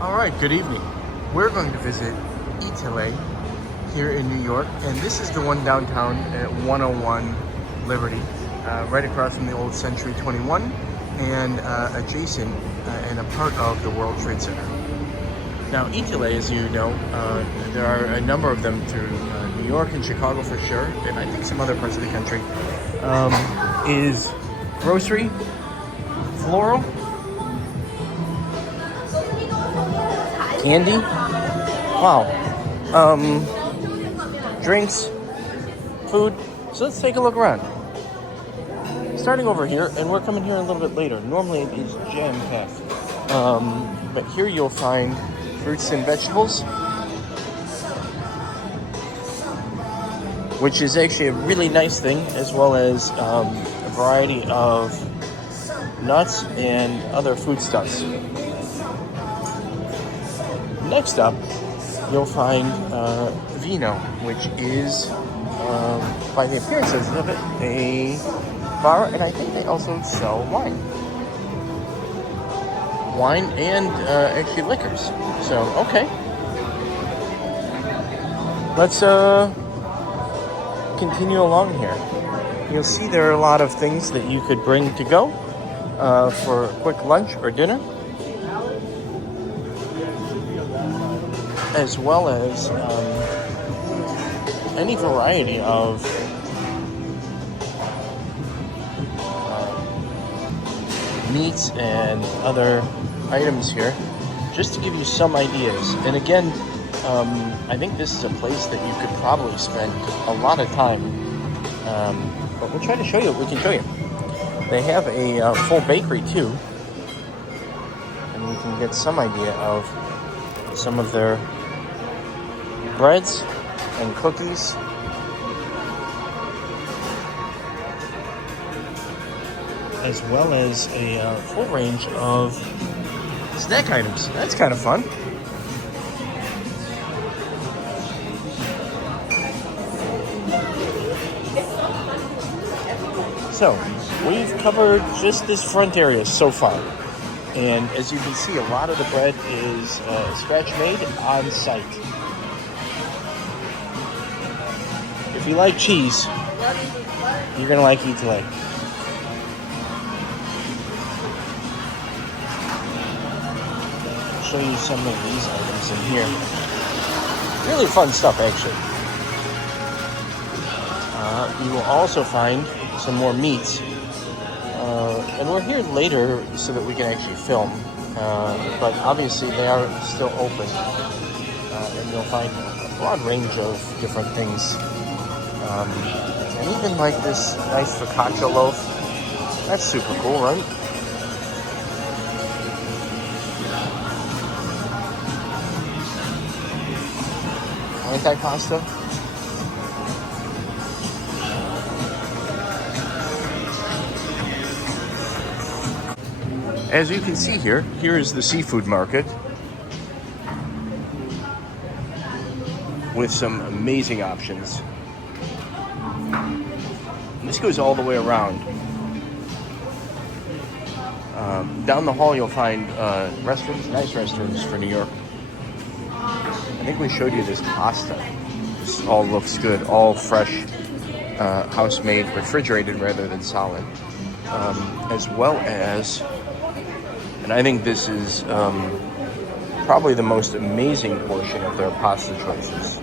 All right, good evening. We're going to visit Eataly here in New York, and this is the one downtown at 101 Liberty, right across from the old Century 21, and adjacent and a part of the World Trade Center. Now, Eataly, as you know, there are a number of them through New York and Chicago for sure, and I think some other parts of the country, is grocery, floral, candy, wow, drinks, food. So let's take a look around. Starting over here, and we're coming here a little bit later. Normally it is jam-packed, but here you'll find fruits and vegetables, which is actually a really nice thing, as well as a variety of nuts and other foodstuffs. Next up, you'll find vino, which is, by the appearances of it, a bar, and I think they also sell wine. Wine and actually liquors. So, okay. Let's continue along here. You'll see there are a lot of things that you could bring to go for a quick lunch or dinner, as well as any variety of meats and other items here, just to give you some ideas. And again, I think this is a place that you could probably spend a lot of time, but we'll try to show you what we can show you. They have a full bakery too, and you can get some idea of some of their breads and cookies, as well as a full range of snack items. That's kind of fun. So, we've covered just this front area so far. And as you can see, a lot of the bread is scratch made on site. If you like cheese, you're going to like Eataly. I'll show you some of these items in here. Really fun stuff, actually. You will also find some more meats. And we're here later so that we can actually film. But obviously they are still open. And you'll find a broad range of different things. And even like this nice focaccia loaf. That's super cool, right? Anti-pasta. As you can see here, here is the seafood market with some amazing options. This goes all the way around. Down the hall you'll find restrooms, nice restrooms for New York. I think we showed you this pasta. This all looks good, all fresh, house-made, refrigerated rather than solid. As well as, and I think this is probably the most amazing portion of their pasta choices,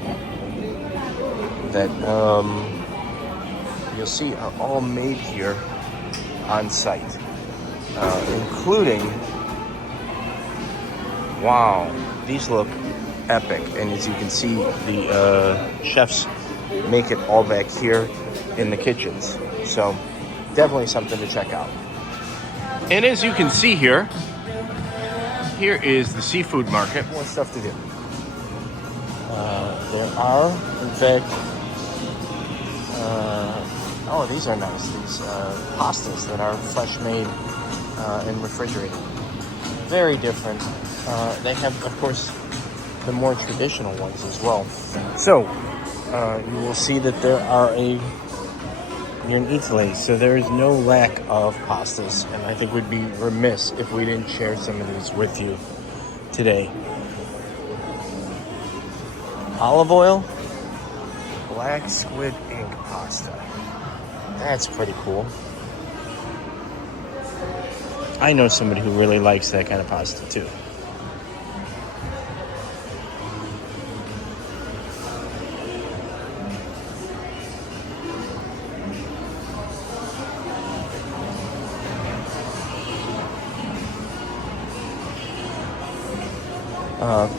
that you'll see are all made here on site, including, wow, these look epic. And as you can see, the chefs make it all back here in the kitchens. So definitely something to check out. And as you can see here, here is the seafood market. More stuff to do. There are, in fact, oh, these are nice. These pastas that are fresh made and refrigerated. Very different. They have, of course, the more traditional ones as well. So, you will see that there are you're in Eataly, so there is no lack of pastas, and I think we'd be remiss if we didn't share some of these with you today. Olive oil, black squid ink pasta. That's pretty cool. I know somebody who really likes that kind of pasta too.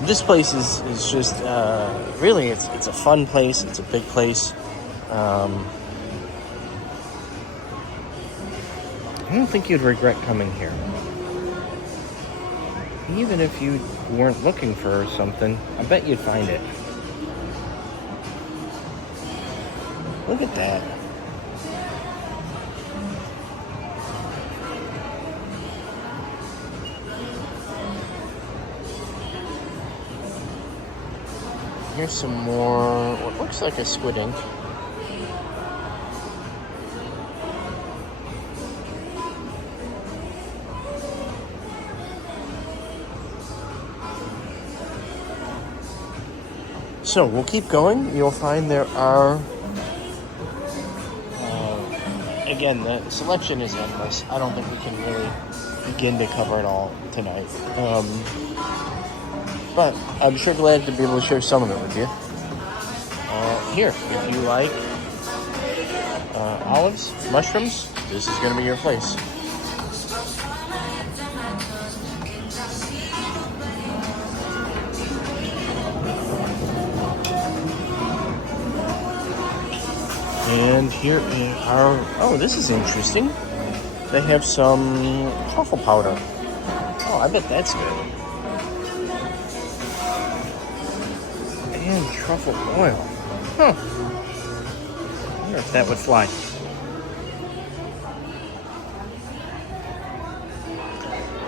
This place is just really it's a fun place. It's a big place. I don't think you'd regret coming here. Even if you weren't looking for something, I bet you'd find it. Look at that. Here's some more, what looks like a squid ink. So we'll keep going. You'll find there are, again, the selection is endless. I don't think we can really begin to cover it all tonight. But I'm sure glad to be able to share some of it with you. Here, if you like olives, mushrooms, this is going to be your place. And here are, oh, this is interesting. They have some truffle powder. Oh, I bet that's good. And truffle oil. Huh. I wonder if that would fly.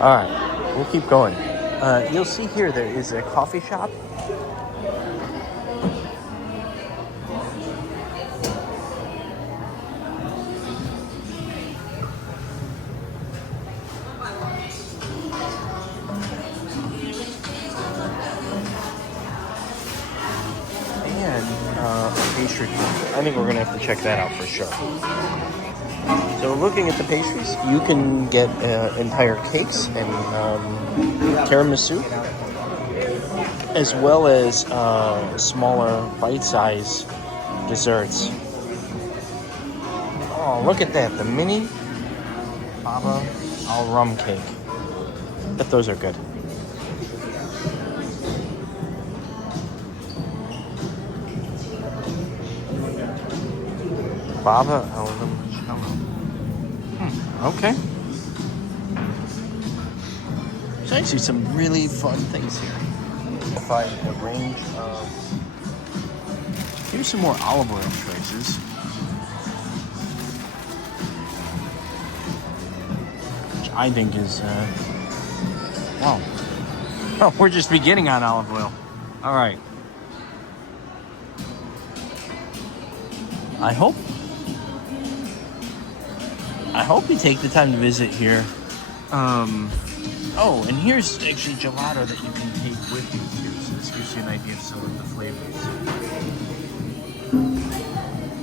Alright, we'll keep going. You'll see here there is a coffee shop. Pastry. I think we're going to have to check that out for sure. So looking at the pastries, you can get entire cakes and tiramisu, as well as smaller bite-sized desserts. Oh, look at that. The mini baba al rum cake. I bet those are good. Baba al limoncello. Okay. There's actually some really fun things here. You'll find a range of... Here's some more olive oil choices. Which I think is... wow. Oh, we're just beginning on olive oil. All right. I hope you take the time to visit here. Oh, and here's actually gelato that you can take with you too. So this gives you an idea of some of the flavors.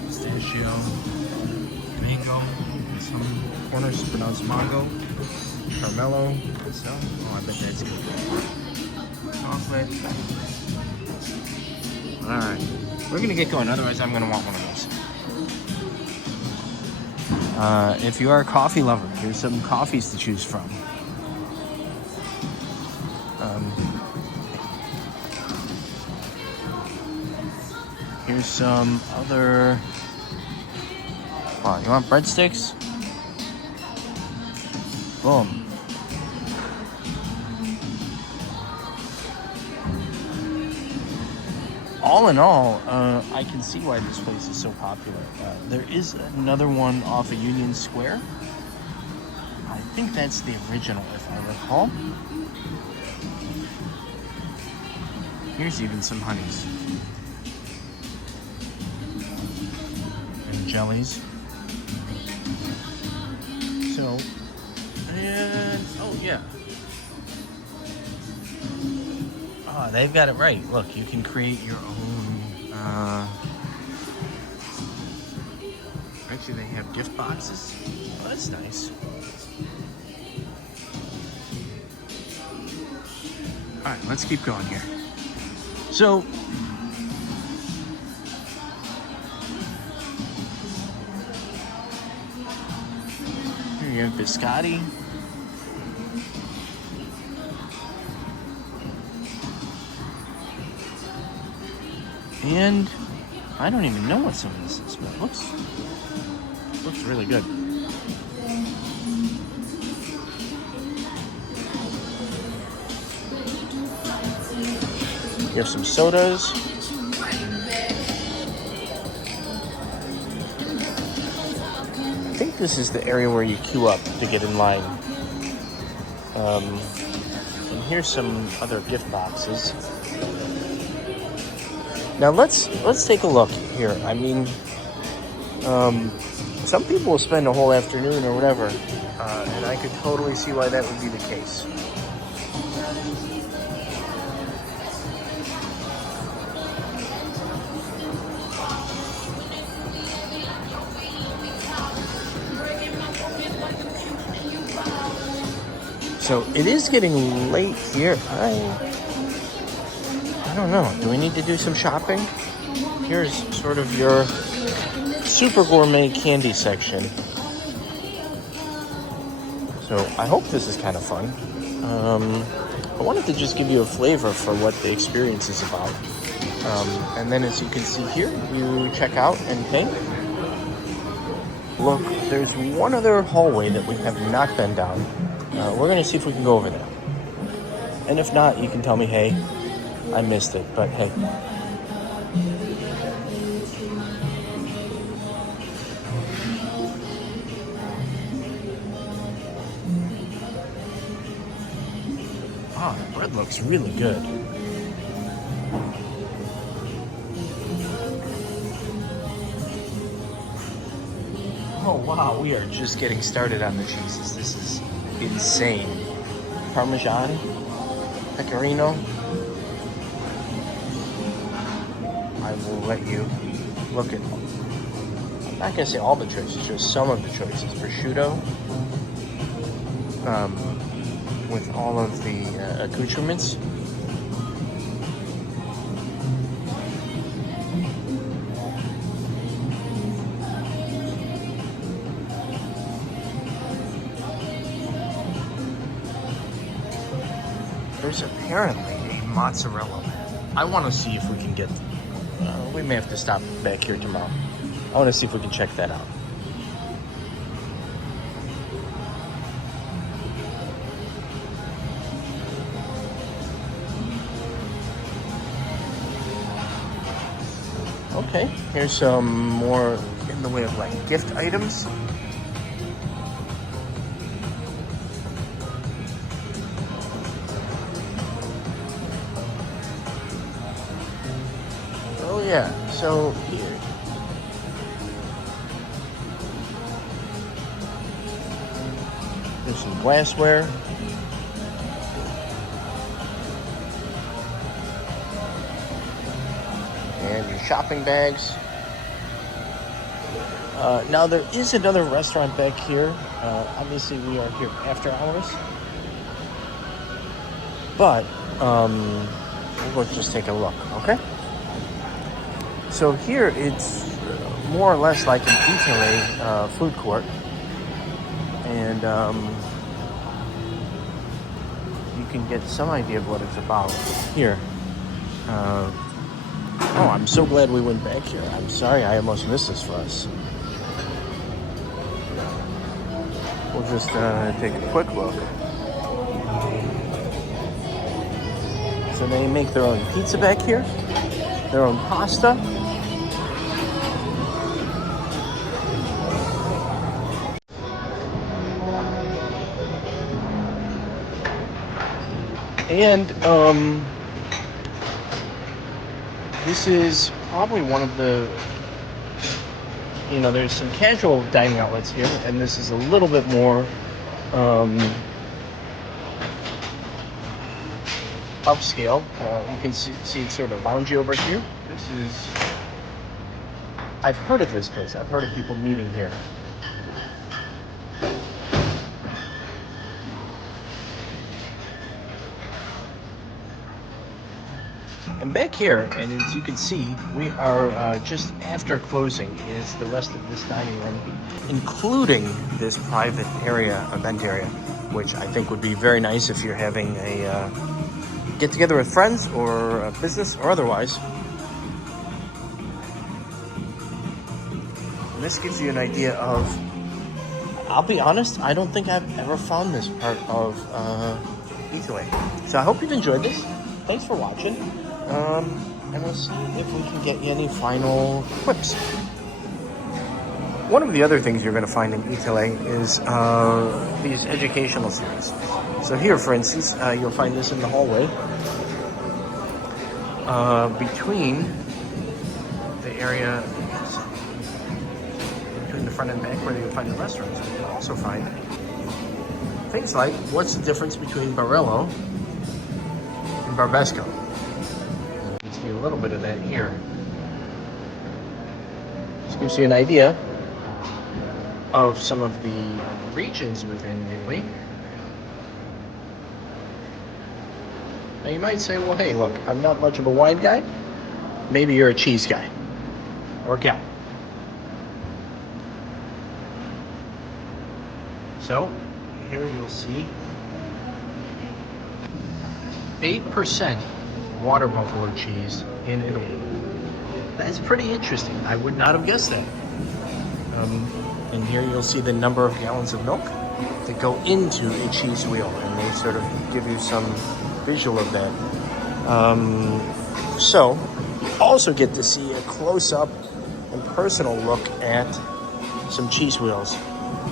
Pistachio, mango, some corners pronounced mango, carmelo. So, oh, I bet that's good. Chocolate. All right, we're gonna get going. Otherwise, I'm gonna want one of those. If you are a coffee lover, here's some coffees to choose from. Here's some other... Oh, you want breadsticks? Boom. All in all, I can see why this place is so popular. There is another one off of Union Square. I think that's the original, if I recall. Here's even some honeys. And jellies. So, and, oh yeah. Oh, they've got it right. Look, you can create your own. Actually, they have gift boxes. Oh, that's nice. All right, let's keep going here. So, here you have biscotti. And I don't even know what some of this is, but it looks really good. Here's some sodas. I think this is the area where you queue up to get in line. And here's some other gift boxes. Now let's take a look here. I mean, some people will spend a whole afternoon or whatever, and I could totally see why that would be the case. So it is getting late here. I don't know. Do we need to do some shopping? Here's sort of your super gourmet candy section. So I hope this is kind of fun. I wanted to just give you a flavor for what the experience is about. And then as you can see here, you check out and pay. Look, there's one other hallway that we have not been down. We're going to see if we can go over there. And if not, you can tell me, hey, I missed it, but hey. Ah, the bread looks really good. Oh wow, we are just getting started on the cheeses. This is insane. Parmesan, pecorino. I will let you look at, I'm not gonna say all the choices, just some of the choices. Prosciutto, with all of the accoutrements. There's apparently a mozzarella. I want to see if we can get, we may have to stop back here tomorrow. I want to see if we can check that out. Okay, here's some more in the way of like gift items. Oh yeah, so here. There's some glassware. And your shopping bags. Now there is another restaurant back here. Obviously we are here after hours. But we'll just take a look, okay? So here it's more or less like an Eataly food court. And you can get some idea of what it's about here. Oh, I'm so glad we went back here. I'm sorry I almost missed this for us. We'll just take a quick look. So they make their own pizza back here, their own pasta. And this is probably one of the, you know, there's some casual dining outlets here, and this is a little bit more upscale. You can see it's sort of loungy over here. This is, I've heard of this place. I've heard of people meeting here. And back here, and as you can see, we are just after closing is the rest of this dining room, including this private area, event area, which I think would be very nice if you're having a get together with friends or a business or otherwise. And this gives you an idea of, I'll be honest, I don't think I've ever found this part of Eataly. So I hope you've enjoyed this. Thanks for watching. And we'll see if we can get you any final clips. One of the other things you're going to find in Eataly is these educational series. So here, for instance, you'll find this in the hallway between the area between the front and back where you'll find the restaurants. You'll also find things like what's the difference between Barello and Barbesco. You can see a little bit of that here. This gives you an idea of some of the regions within Italy. Now you might say, well, hey, look, I'm not much of a wine guy. Maybe you're a cheese guy or gal. So here you'll see 8% water buffalo cheese in Italy. That's pretty interesting. I would not have guessed that. And here you'll see the number of gallons of milk that go into a cheese wheel, and they sort of give you some visual of that. So you also get to see a close-up and personal look at some cheese wheels.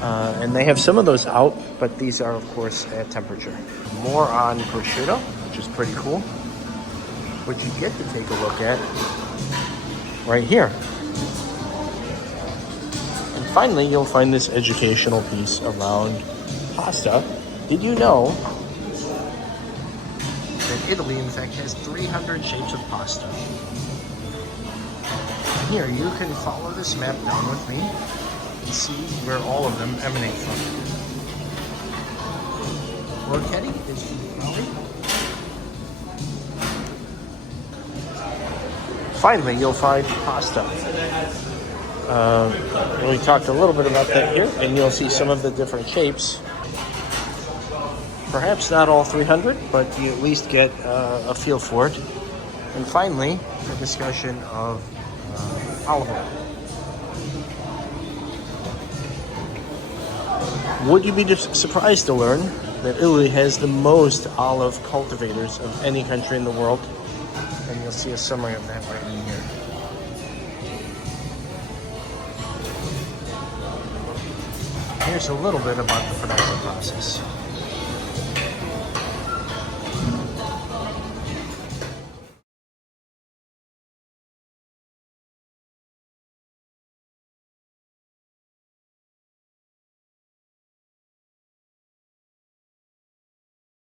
And they have some of those out, but these are, of course, at temperature. More on prosciutto, which is pretty cool, which you get to take a look at right here. And finally, you'll find this educational piece around pasta. Did you know that Italy, in fact, has 300 shapes of pasta? And here, you can follow this map down with me and see where all of them emanate from. Rocchetti is from Italy. Finally, you'll find pasta. We talked a little bit about that here, and you'll see some of the different shapes. Perhaps not all 300, but you at least get a feel for it. And finally, the discussion of olive oil. Would you be surprised to learn that Italy has the most olive cultivators of any country in the world? And you'll see a summary of that right in here. Here's a little bit about the production process.